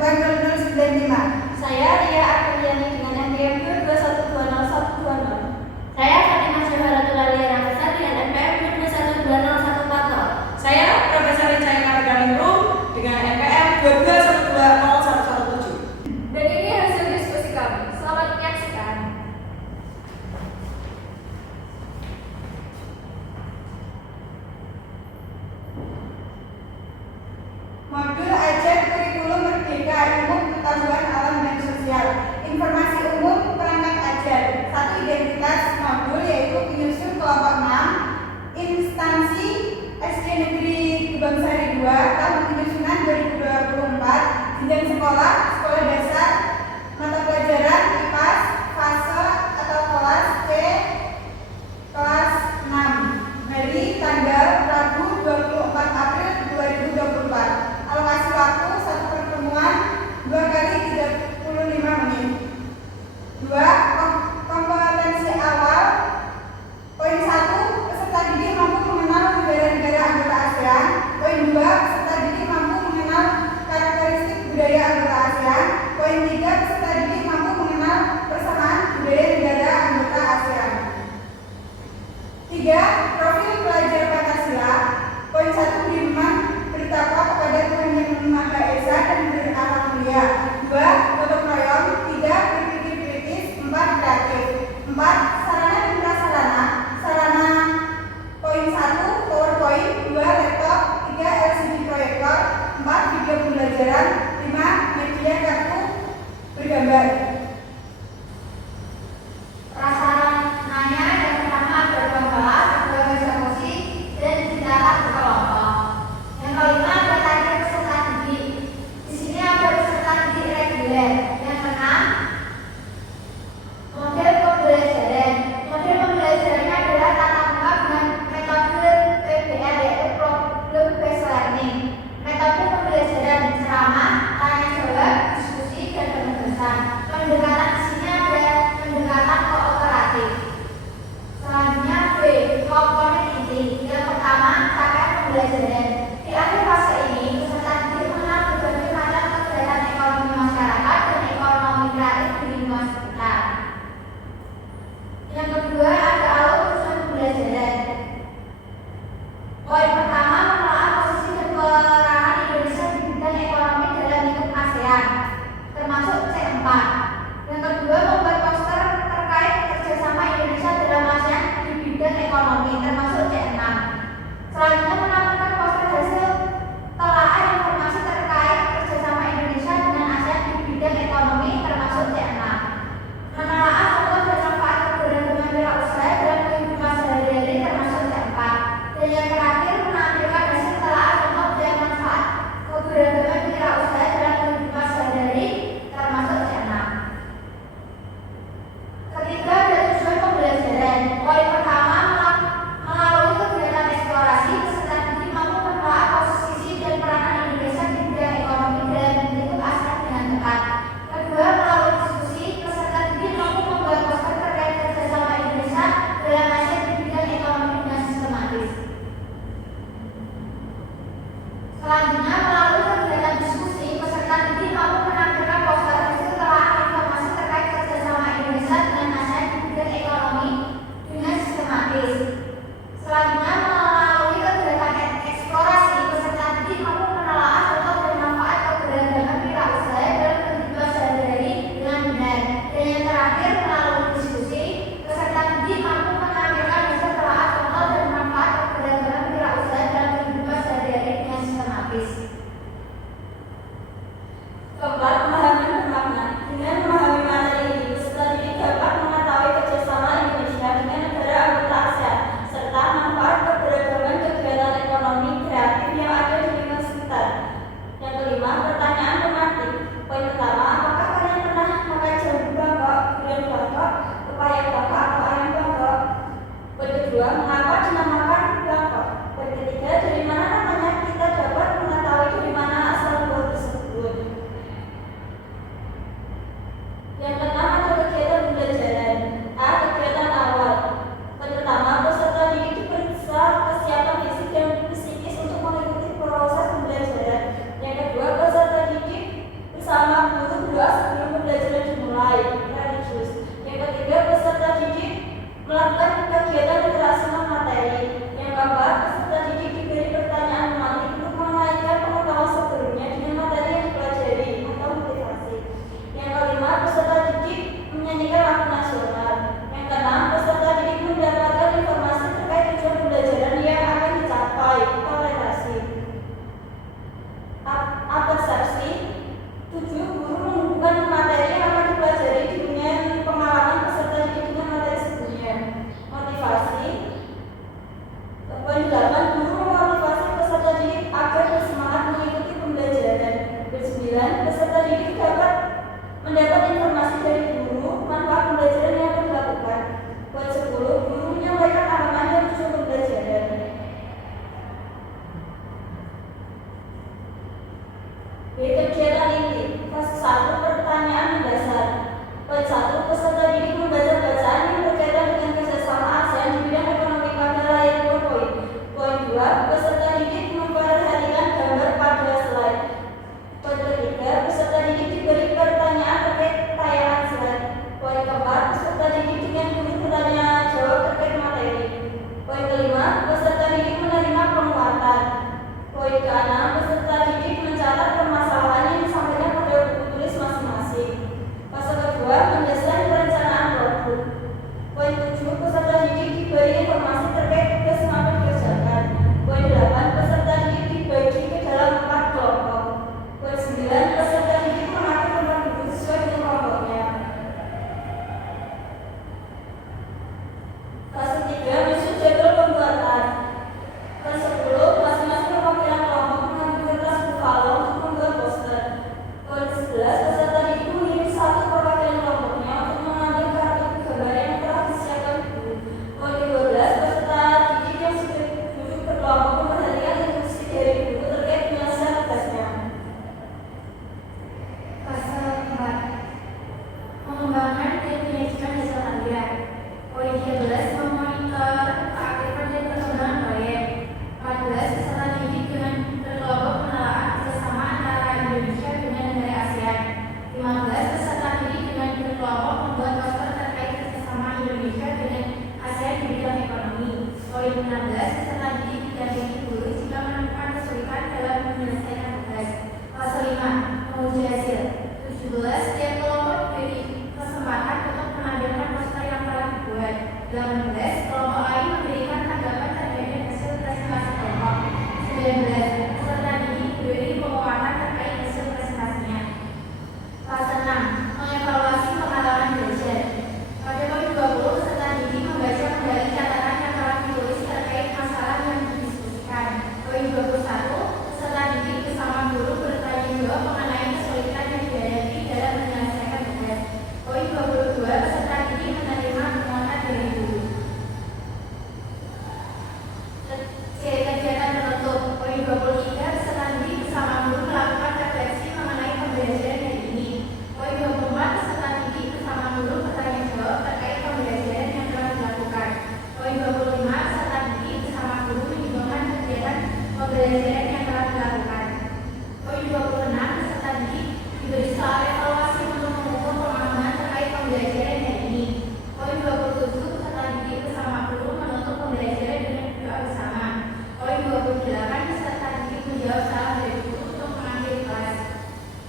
ketentuan 0095. Saya Ria Apriliani dengan NPM 221201120. Saya Fatimah Syaharatul Alia Rafisa dengan NPM 221201140. Saya Profesor Icayana Pegalingrum dengan NPM 221201117. Dan ini hasil diskusi kami. Selamat menyaksikan. Modul ajar kurikulum merdeka ilmu pengetahuan alam dan sosial. Informasi umum perangkat ajar. 1. Identitas modul yaitu penyusun kelompok 6. Instansi SD Negeri Gebangsari 2 tahun penyusunan 2024. Jenjang sekolah, sekolah dasar, mata pelajaran IPA, fase atau kelas C, kelas 6. Hari tanggal Rabu 24 April 2024. Alokasi waktu satu pertemuan 2 kali 35 menit. 2. Kompetensi awal. Poin 1. Peserta didik mampu mengenal negara-negara anggota ASEAN. Poin 2. Peserta didik mampu mengenal karakteristik budaya anggota ASEAN. Poin 3. Peserta didik mampu mengenal persamaan budaya negara anggota ASEAN. 3. Profil pelajar Pancasila. Poin 1. beriman bertakwa kepada Tuhan Yang Maha Esa dan berakhlak mulia. 2. Gotong royong. 3. Berpikir kritis. 4. Kreatif. 4. Sarana dan prasarana. Sarana poin 1. PowerPoint. 2. Laptop. 3. LCD proyektor. 4. Video pembelajaran. 5. Media kartu bergambar. Prasarananya yang pertama ada gambar, berbagai emosi, dan dicetak berkelompok. Yang kelima ada target peserta didik. Di sini ada peserta didik reguler. Yang keenam, model pembelajaran. Model pembelajarannya adalah tatap muka dengan metode PBL yaitu Problem Based Learning. Metode pembelajaran ceramah, 1. Peserta didik membaca bacaan yang berkaitan dengan kerjasama ASEAN di bidang ekonomi pada layar PowerPoint. Poin 2. Peserta didik memperhatikan gambar pada slide. Poin 3. Peserta didik diberi pertanyaan terkait tayangan slide. Poin 4. Peserta didik dengan guru bertanya jawab terkait materi. Poin 5. Peserta didik menerima penguatan. Poin 6. Peserta didik mencatat permasalahan yang disampaikan pada buku tulis masing-masing. Fase kedua, mendesain perencanaan produk. Poin 7. Peserta didik diberi informasi terkait tugas yang akan dikerjakan. Poin 8. Peserta didik dibagi ke dalam 4 kelompok. Poin 9. Peserta didik mengatur tempat duduk sesuai dengan kelompoknya. Fase 3, menyusun jadwal pembuatan. Fase 10, masing-masing perwakilan kelompok mengambil kertas buffalo untuk membuat poster. Poin 11, peserta didik mengirim satu perwakilan kelompoknya untuk mengambil kartu gambar yang telah disiapkan guru. Poin 12, peserta didik yang sudah duduk berkelompok memperhatikan instruksi dari guru terkait penyelesaian tugasnya. Fase 4. Mengembangkan dan menyajikan hasil latihan. Poin 13. Memonitor keaktifan dan perkembangan proyek. 14. Peserta didik dengan berkelompok menelaah kerjasama antara Indonesia dengan negara ASEAN. 15. Peserta didik dengan berkelompok membuat poster terkait kerjasama Indonesia dengan ASEAN di bidang ekonomi. Poin 16. Peserta didik didampingi guru jika menemukan kesulitan dalam menyelesaikan tugas. Fase 5. Menguji hasil. 17. Setiap kelompok diberi kesempatan untuk menampilkan poster yang telah dibuat. 18. Kelompok lain memberikan tanggapan terhadap hasil presentasi kelompok. 19. Peserta didik diberi penguatan terkait hasil presentasinya. Fase 6. Mengevaluasi pengalaman belajar. Pada poin 20, peserta didik membaca kembali catatan yang telah ditulis terkait masalah yang didiskusikan. Poin 21, peserta didik bersama guru bertanya jawab mengenai kesulitan yang dihadapi dalam menyelesaikan tugas. Poin 22, peserta didik menerima penguatan dari guru. Kegiatan penutup. Poin 23, peserta didik bersama guru melakukan refleksi mengenai pembelajaran hari ini. Poin 24, peserta didik bersama guru bertanya jawab terkait pembelajaran yang telah dilakukan. Poin 25, peserta didik bersama guru menyumbangkan kegiatan pembelajaran yang telah dilakukan. Poin 26, peserta didik diberi soal evaluasi untuk mengukur pemahaman terkait pembelajaran hari ini. Poin 27, peserta didik bersama guru menutup pembelajaran dengan doa bersama. Poin 28, peserta didik menjawab salah dari guru untuk mengambil kelas.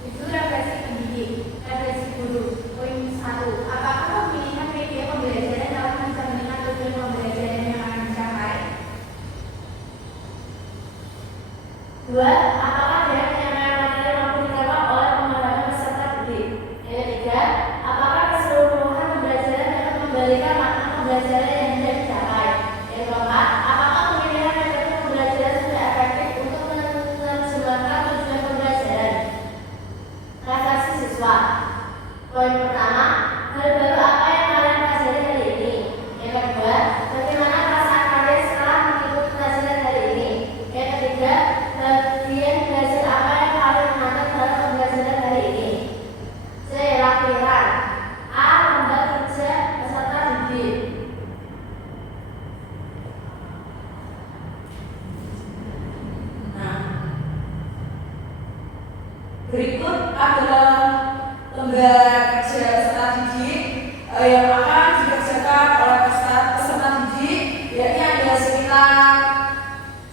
7. Refleksi pendidik. Refleksi guru. Poin 1. Apakah pemilihan media pembelajaran dapat mencerminkan tujuan pembelajaran yang akan dicapai? 2. Apakah ada penyampaian materi mampu didapat oleh pengembangan peserta didik? Yang ketiga, apakah keseluruhan pembelajaran dapat memberikan makna pembelajaran yang sudah dicapai? Yang keempat, apakah pemilihan metode pembelajaran sudah efektif untuk menerjemahkan tujuan pembelajaran? Refleksi siswa. Poin pertama, hal baru apa yang kalian pelajari hari ini? Yang kedua, bagaimana perasaan kalian setelah mengikuti pelajaran hari ini? Yang ketiga, bagian belajar apa yang kalian menangkap dalam pembelajaran hari ini? C. Laporan. A. Lomba kerja peserta didik. Nah, berikut adalah lembar kerja peserta didik yang akan dikerjakan oleh peserta didik, yakni ada sekitar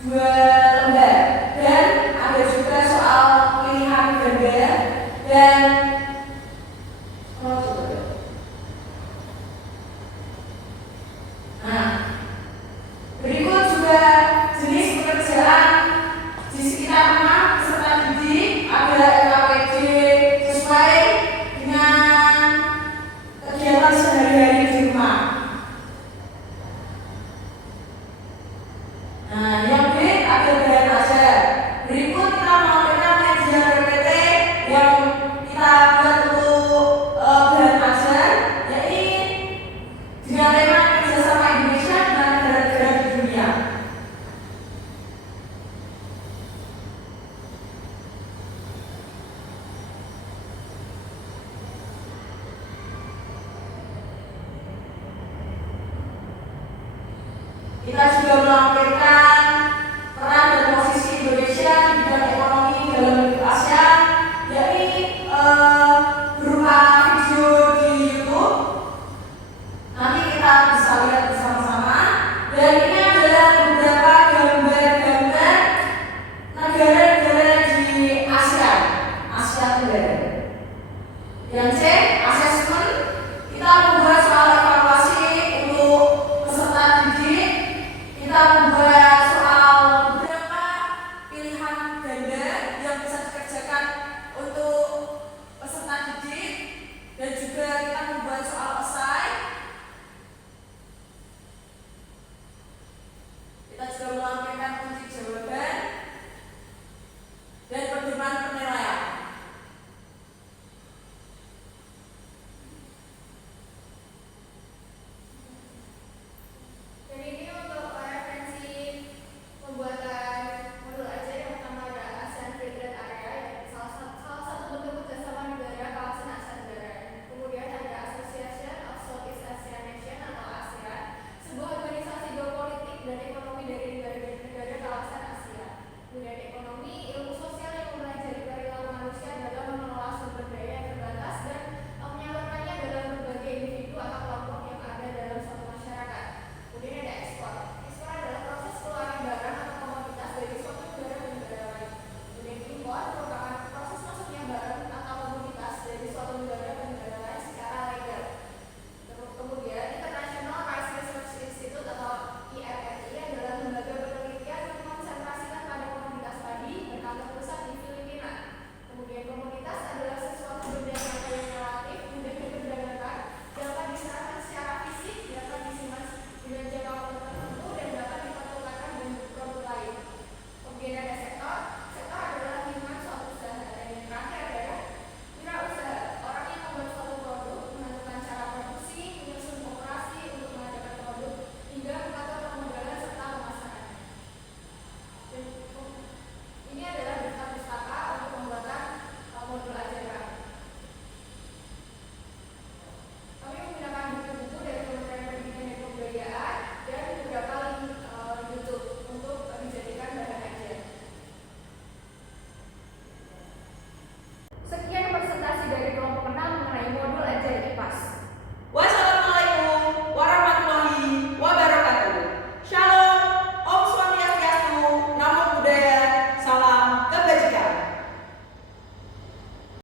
2 lembar dan ada juga soal pilihan ganda dan